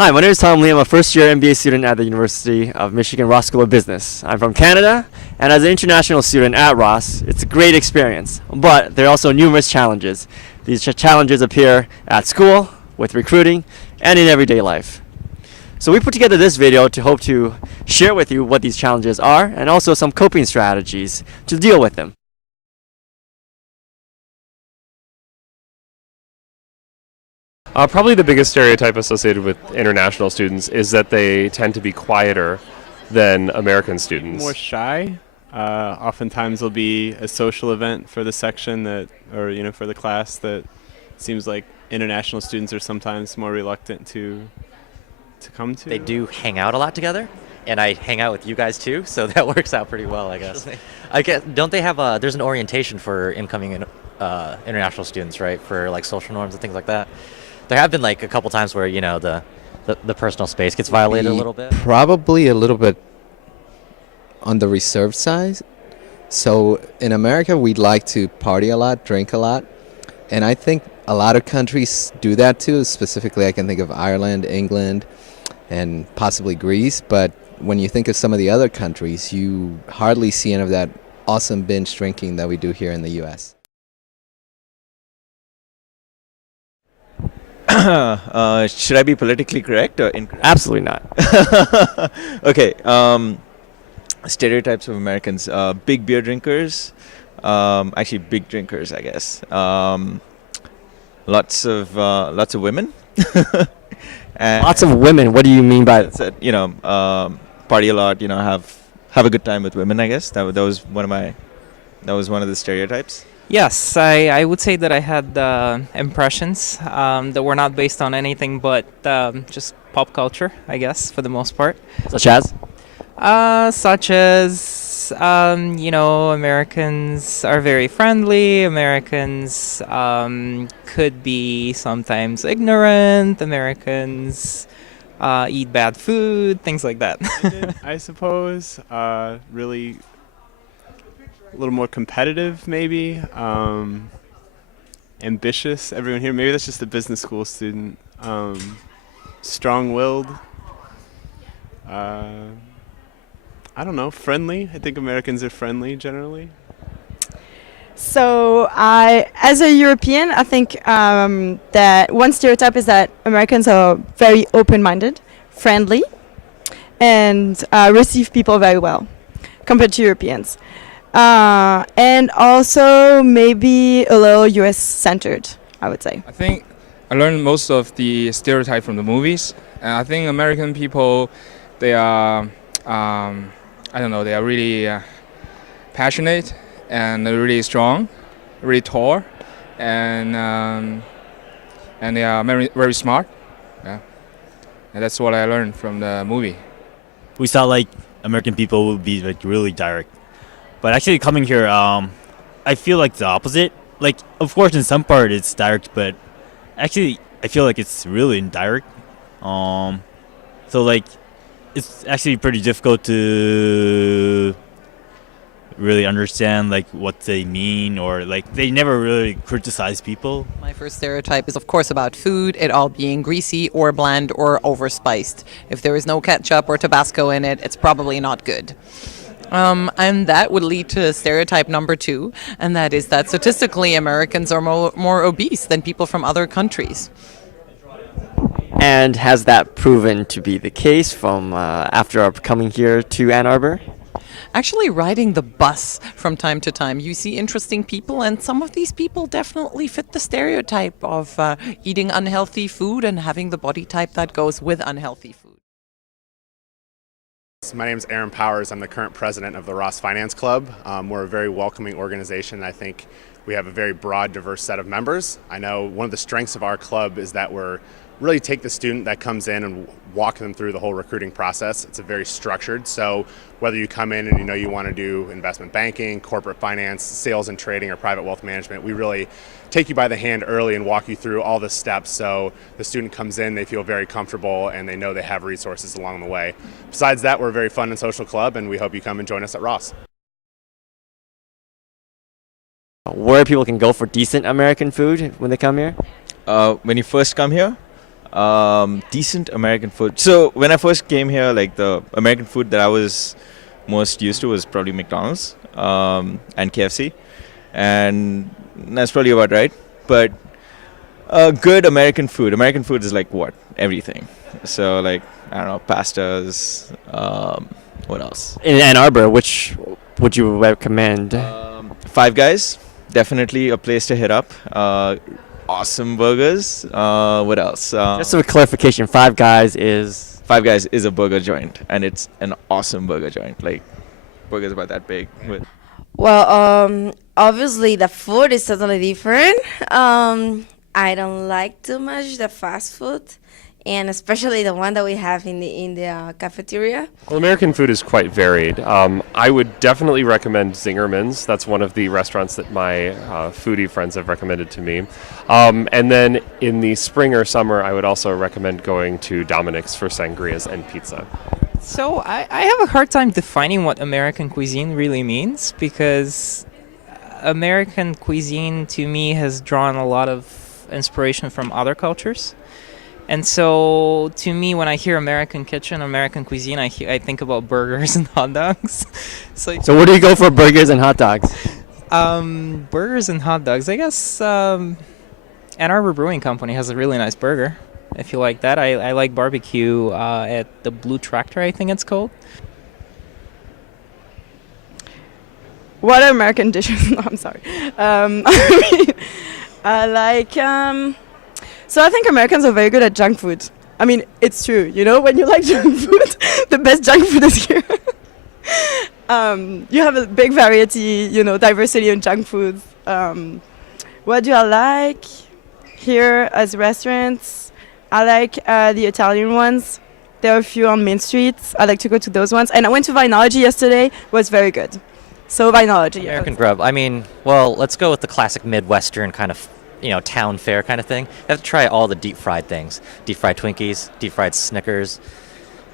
Hi, my name is Tom Lee. I'm a first-year MBA student at the University of Michigan Ross School of Business. I'm from Canada, and as an international student at Ross, it's a great experience. But there are also numerous challenges. These challenges appear at school, with recruiting, and in everyday life. So we put together this video to hope to share with you what these challenges are, and also some coping strategies to deal with them. Probably the biggest stereotype associated with international students is that they tend to be quieter than American students. More shy. Oftentimes there'll be a social event for the section or for the class that seems like international students are sometimes more reluctant to come to. They do hang out a lot together, and I hang out with you guys too, so that works out pretty well, I guess. Don't they have there's an orientation for incoming international students, right? For like social norms and things like that. There have been like a couple times where the personal space gets violated a little bit. Probably a little bit on the reserved side. So in America, we'd like to party a lot, drink a lot, and I think a lot of countries do that too. Specifically, I can think of Ireland, England, and possibly Greece. But when you think of some of the other countries, you hardly see any of that awesome binge drinking that we do here in the U.S. Should I be politically correct or incorrect? Absolutely not. Okay. Stereotypes of Americans: big beer drinkers, actually big drinkers, I guess. Lots of women. And Lots of women. What do you mean by that? Party a lot. Have a good time with women. I guess that was one of the stereotypes. Yes, I would say that I had impressions that were not based on anything but just pop culture, I guess, for the most part. Such as? Americans are very friendly. Americans could be sometimes ignorant. Americans eat bad food, things like that. I suppose really a little more competitive, maybe. Ambitious. Everyone here, maybe that's just a business school student. Strong-willed. I don't know. Friendly. I think Americans are friendly generally. So as a European, I think that one stereotype is that Americans are very open-minded, friendly, and receive people very well compared to Europeans. And also maybe a little US-centered, I would say. I think I learned most of the stereotype from the movies. And I think American people, they are, they are really passionate and really strong, really tall, and they are very, very smart. Yeah, and that's what I learned from the movie. We saw like American people would be like really direct. But actually coming here, I feel like the opposite. Like, of course, in some part it's direct, but actually I feel like it's really indirect. So like, it's actually pretty difficult to really understand like what they mean, or like they never really criticize people. My first stereotype is of course about food, it all being greasy or bland or overspiced. If there is no ketchup or Tabasco in it, it's probably not good. And that would lead to stereotype number 2, and that is that statistically Americans are more obese than people from other countries. And has that proven to be the case from after our coming here to Ann Arbor? Actually, riding the bus from time to time, you see interesting people, and some of these people definitely fit the stereotype of eating unhealthy food and having the body type that goes with unhealthy food. My name is Aaron Powers. I'm the current president of the Ross Finance Club. We're a very welcoming organization. I think we have a very broad, diverse set of members. I know one of the strengths of our club is that we're really take the student that comes in and walk them through the whole recruiting process. It's a very structured, so whether you come in and you want to do investment banking, corporate finance, sales and trading, or private wealth management, we really take you by the hand early and walk you through all the steps, so the student comes in, they feel very comfortable, and they know they have resources along the way. Besides that, we're a very fun and social club, and we hope you come and join us at Ross. Where people can go for decent American food when they come here? When you first come here, Decent American food. So when I first came here, like the American food that I was most used to was probably McDonald's and KFC, and that's probably about right. But good American food. American food is like what? Everything. So like I don't know, pastas. What else? In Ann Arbor, which would you recommend? Five Guys, definitely a place to hit up. Awesome burgers. What else? Just for clarification, Five Guys is... Five Guys is a burger joint, and it's an awesome burger joint. Like, burgers about that big. Well, obviously the food is totally different. I don't like too much the fast food, and especially the one that we have in the cafeteria. Well, American food is quite varied. I would definitely recommend Zingerman's. That's one of the restaurants that my foodie friends have recommended to me. And then in the spring or summer, I would also recommend going to Dominic's for sangrias and pizza. So I have a hard time defining what American cuisine really means, because American cuisine to me has drawn a lot of inspiration from other cultures. And so, to me, when I hear American kitchen, American cuisine, I think about burgers and hot dogs. So what do you go for, burgers and hot dogs? Burgers and hot dogs. I guess Ann Arbor Brewing Company has a really nice burger, if you like that. I like barbecue at the Blue Tractor, I think it's called. What are American dishes? No, I'm sorry. I like... So I think Americans are very good at junk food. I mean, it's true. You know, when you like junk food, the best junk food is here. You have a big variety, diversity in junk food. What do I like here as restaurants? I like the Italian ones. There are a few on Main Street. I like to go to those ones. And I went to Vinology yesterday. It was very good. So Vinology. American grub. I mean, well, let's go with the classic Midwestern kind of town fair kind of thing. You have to try all the deep fried things. Deep fried Twinkies, deep fried Snickers,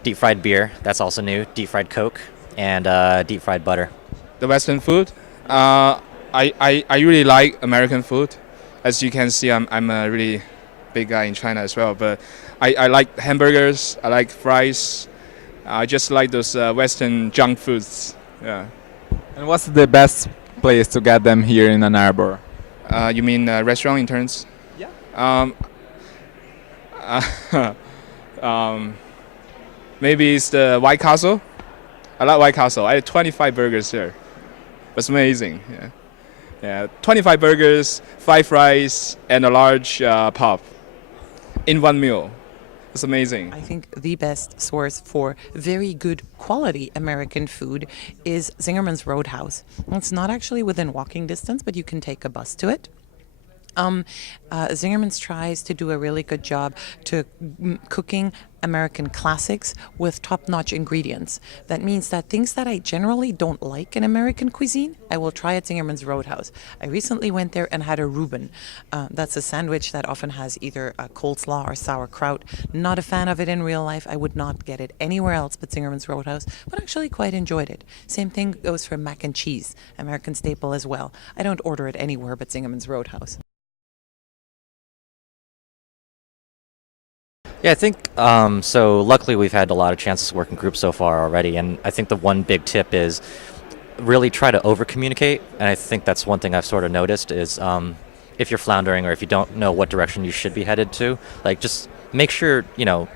deep fried beer, that's also new, deep fried Coke, and deep fried butter. The Western food, I really like American food. As you can see, I'm a really big guy in China as well, but I like hamburgers, I like fries, I just like those Western junk foods. Yeah. And what's the best place to get them here in Ann Arbor? You mean restaurant in turns? Yeah. Maybe it's the White Castle. I like White Castle. I had 25 burgers there. It's amazing. Yeah. 25 burgers, 5 fries, and a large pop in one meal. It's amazing. I think the best source for very good quality American food is Zingerman's Roadhouse. It's not actually within walking distance, but you can take a bus to it. Zingerman's tries to do a really good job to cooking American classics with top-notch ingredients. That means that things that I generally don't like in American cuisine, I will try at Zingerman's Roadhouse. I recently went there and had a Reuben. That's a sandwich that often has either a coleslaw or sauerkraut. Not a fan of it in real life. I would not get it anywhere else but Zingerman's Roadhouse, but actually quite enjoyed it. Same thing goes for mac and cheese, American staple as well. I don't order it anywhere but Zingerman's Roadhouse. Yeah, I think, so luckily we've had a lot of chances to work in groups so far already, and I think the one big tip is really try to over-communicate, and I think that's one thing I've sort of noticed is if you're floundering or if you don't know what direction you should be headed to, like just make sure,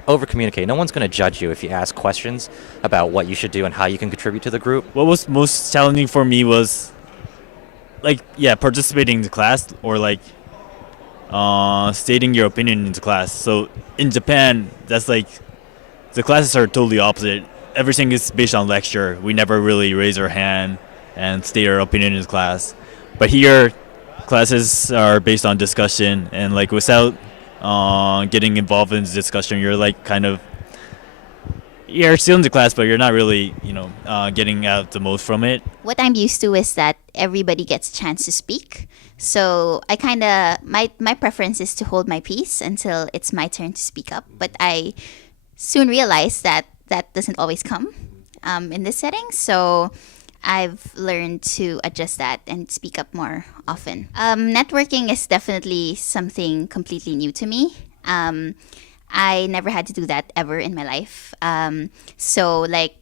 over-communicate. No one's going to judge you if you ask questions about what you should do and how you can contribute to the group. What was most challenging for me was, participating in the class or stating your opinion in the class. So in Japan, that's the classes are totally opposite. Everything is based on lecture. We never really raise our hand and state our opinion in class. But here, classes are based on discussion, and without getting involved in the discussion, you're still in the class, but you're not really, getting out the most from it. What I'm used to is that everybody gets a chance to speak. So I my preference is to hold my peace until it's my turn to speak up. But I soon realized that that doesn't always come in this setting. So I've learned to adjust that and speak up more often. Networking is definitely something completely new to me. I never had to do that ever in my life. So like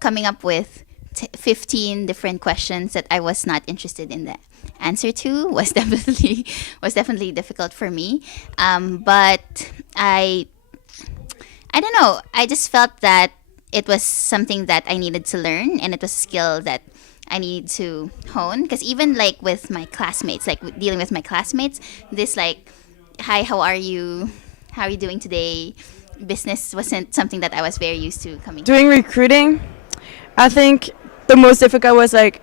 coming up with 15 different questions that I was not interested in the answer to was definitely difficult for me. But I don't know. I just felt that it was something that I needed to learn, and it was a skill that I need to hone. Because even like with my classmates, like dealing with my classmates, this like, hi, how are you? How are you doing today? Business wasn't something that I was very used to coming. Doing recruiting, I think the most difficult was like,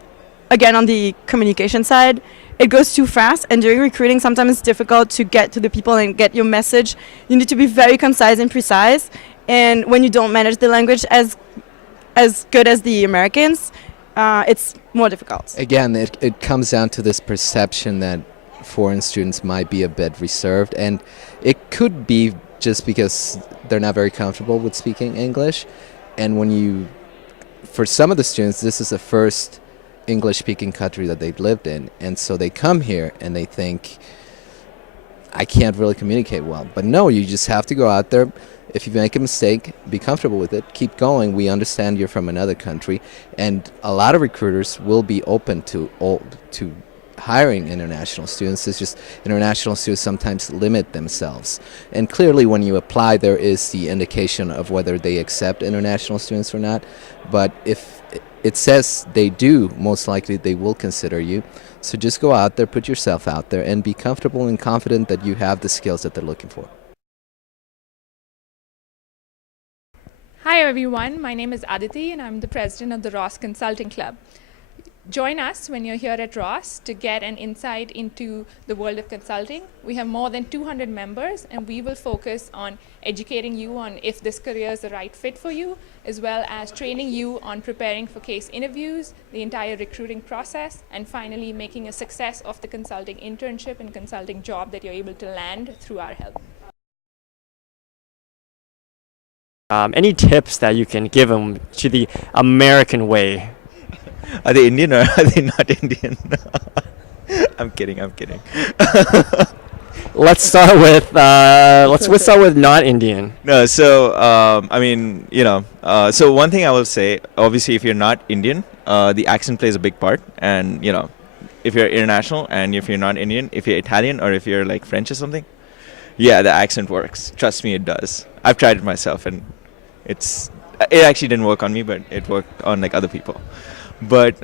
again, on the communication side, it goes too fast, and during recruiting sometimes it's difficult to get to the people and get your message. You need to be very concise and precise, and when you don't manage the language as good as the Americans, it's more difficult. Again, it comes down to this perception that foreign students might be a bit reserved, and it could be just because they're not very comfortable with speaking English. And for some of the students, this is the first English-speaking country that they've lived in, and so they come here and they think, I can't really communicate well. But no, you just have to go out there. If you make a mistake, be comfortable with it, keep going. We understand you're from another country, and a lot of recruiters will be open to hiring international students. It's just international students sometimes limit themselves. And clearly when you apply, there is the indication of whether they accept international students or not. But if it says they do, most likely they will consider you. So just go out there, put yourself out there, and be comfortable and confident that you have the skills that they're looking for. Hi everyone, my name is Aditi and I'm the president of the Ross Consulting Club. Join us when you're here at Ross to get an insight into the world of consulting. We have more than 200 members, and we will focus on educating you on if this career is the right fit for you, as well as training you on preparing for case interviews, the entire recruiting process, and finally making a success of the consulting internship and consulting job that you're able to land through our help. Any tips that you can give them to the American way? Are they Indian or are they not Indian? I'm kidding. Let's start with not Indian. No, so I mean, so one thing I will say, obviously, if you're not Indian, the accent plays a big part, and if you're international and if you're not Indian, if you're Italian or if you're like French or something, yeah, the accent works. Trust me, it does. I've tried it myself, and it actually didn't work on me, but it worked on like other people. But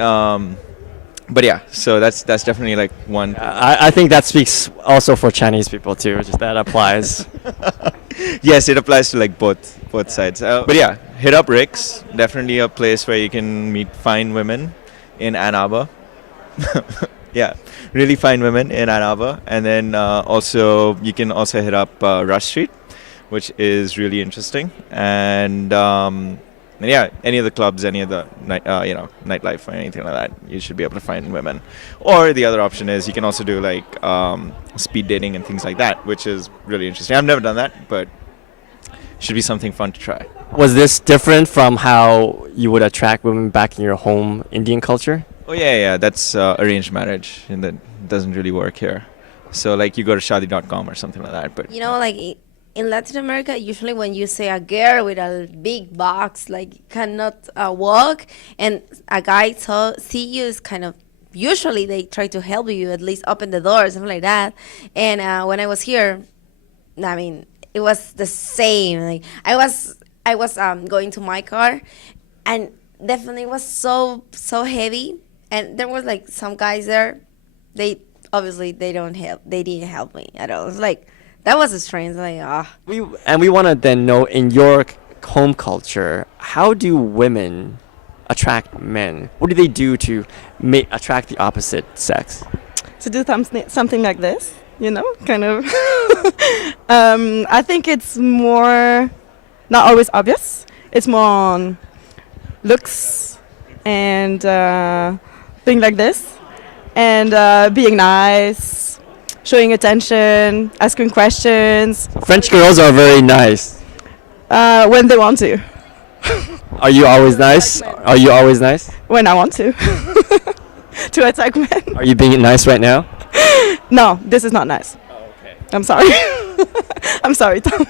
yeah, so that's definitely like one. I think that speaks also for Chinese people too. Just that applies. Yes, it applies to like both sides. But yeah, hit up Rick's. Definitely a place where you can meet fine women in Ann Arbor. Yeah, really fine women in Ann Arbor. And then also you can also hit up Rush Street, which is really interesting. And yeah, any of the clubs, any of the nightlife or anything like that, you should be able to find women. Or the other option is you can also do like speed dating and things like that, which is really interesting. I've never done that, but should be something fun to try. Was this different from how you would attract women back in your home Indian culture? Oh yeah, that's arranged marriage, and that doesn't really work here. So like you go to Shaadi.com or something like that, but like in Latin America, usually when you say a girl with a big box, like cannot walk, and a guy see you, is kind of, usually they try to help you, at least open the door, something like that. And when I was here, I mean, it was the same. Like I was going to my car, and definitely was so heavy, and there was like some guys there. They didn't help me at all. It was like, that was strange. Like, We want to then know, in your home culture, how do women attract men? What do they do to attract the opposite sex? To do something like this, kind of. I think it's more, not always obvious. It's more on looks and things like this, and being nice, showing attention, asking questions. French girls are very nice. When they want to. Are you always nice? Are you always nice? When I want to. To attack men. Are you being nice right now? No, this is not nice. Oh, okay. I'm sorry. I'm sorry, Tom.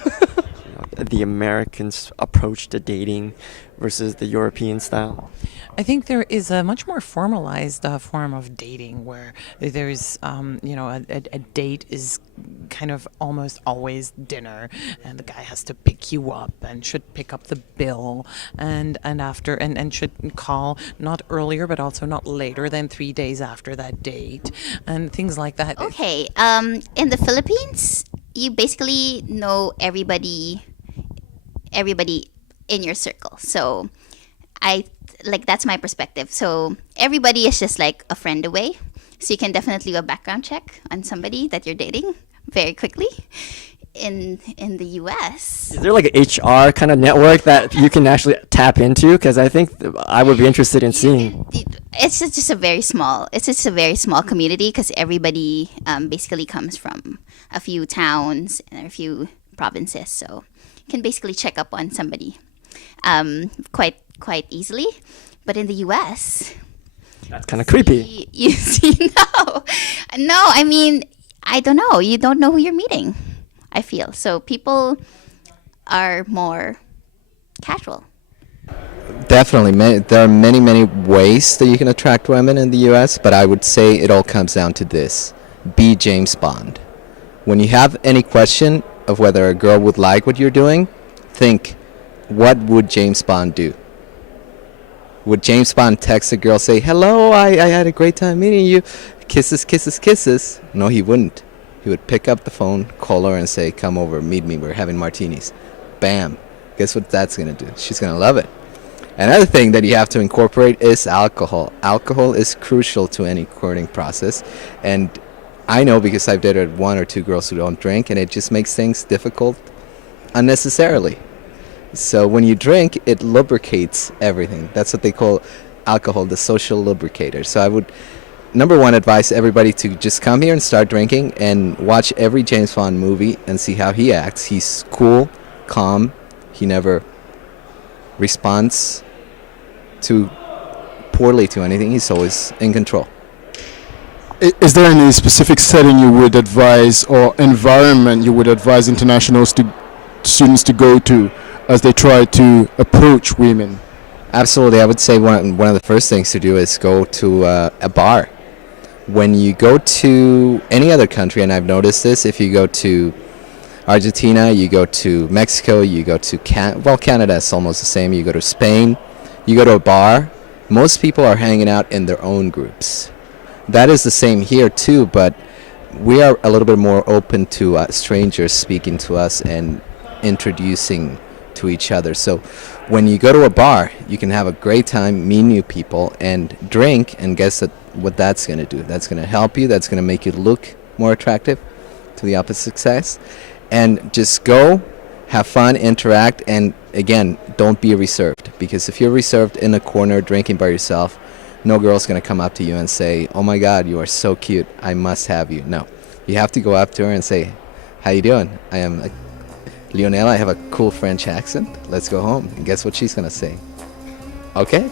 The Americans' approach to dating versus the European style? I think there is a much more formalized form of dating where there's, a date is kind of almost always dinner, and the guy has to pick you up and should pick up the bill, and should call not earlier but also not later than 3 days after that date, and things like that. Okay, in the Philippines, you basically know everybody in your circle. So that's my perspective. So everybody is just like a friend away. So you can definitely do a background check on somebody that you're dating very quickly. In the US, Is there like an HR kind of network that you can actually tap into? Because I think I would be interested in seeing. it's just a very small community because everybody basically comes from a few towns and a few provinces. So you can basically check up on somebody quite easily. But in the US, That's kind of creepy. you see, no, I mean, I don't know. You don't know who you're meeting, I feel. So people are more casual. Definitely. There are many, many ways that you can attract women in the U.S., but I would say it all comes down to this. Be James Bond. When you have any question of whether a girl would like what you're doing, think, what would James Bond do? Would James Bond text a girl, say, hello, I had a great time meeting you, kisses, kisses, kisses? No, he wouldn't. He would pick up the phone, call her, and say, come over, meet me, we're having martinis. Bam. Guess what that's going to do? She's going to love it. Another thing that you have to incorporate is alcohol. Alcohol is crucial to any courting process. And I know because I've dated one or two girls who don't drink, and it just makes things difficult unnecessarily. So when you drink, it lubricates everything. That's what they call alcohol, the social lubricator. So I would, number one, advise everybody to just come here and start drinking and watch every James Bond movie and see how he acts. He's cool, calm. He never responds too poorly to anything. He's always in control. Is there any specific setting you would advise or environment you would advise international students to go to as they try to approach women? Absolutely. I would say one of the first things to do is go to a bar. When you go to any other country, and I've noticed this, if you go to Argentina, you go to Mexico, you go to Canada is almost the same. You go to Spain, you go to a bar, most people are hanging out in their own groups. That is the same here too, but we are a little bit more open to strangers speaking to us and introducing to each other. So when you go to a bar, you can have a great time, meet new people, and drink, and guess what that's going to do? That's going to help you, that's going to make you look more attractive to the opposite sex. And just go, have fun, interact, and again, don't be reserved. Because if you're reserved in a corner drinking by yourself, no girl's going to come up to you and say, oh my God, you are so cute, I must have you. No. You have to go up to her and say, how you doing? I am Lionel, I have a cool French accent. Let's go home. And guess what she's going to say? Okay?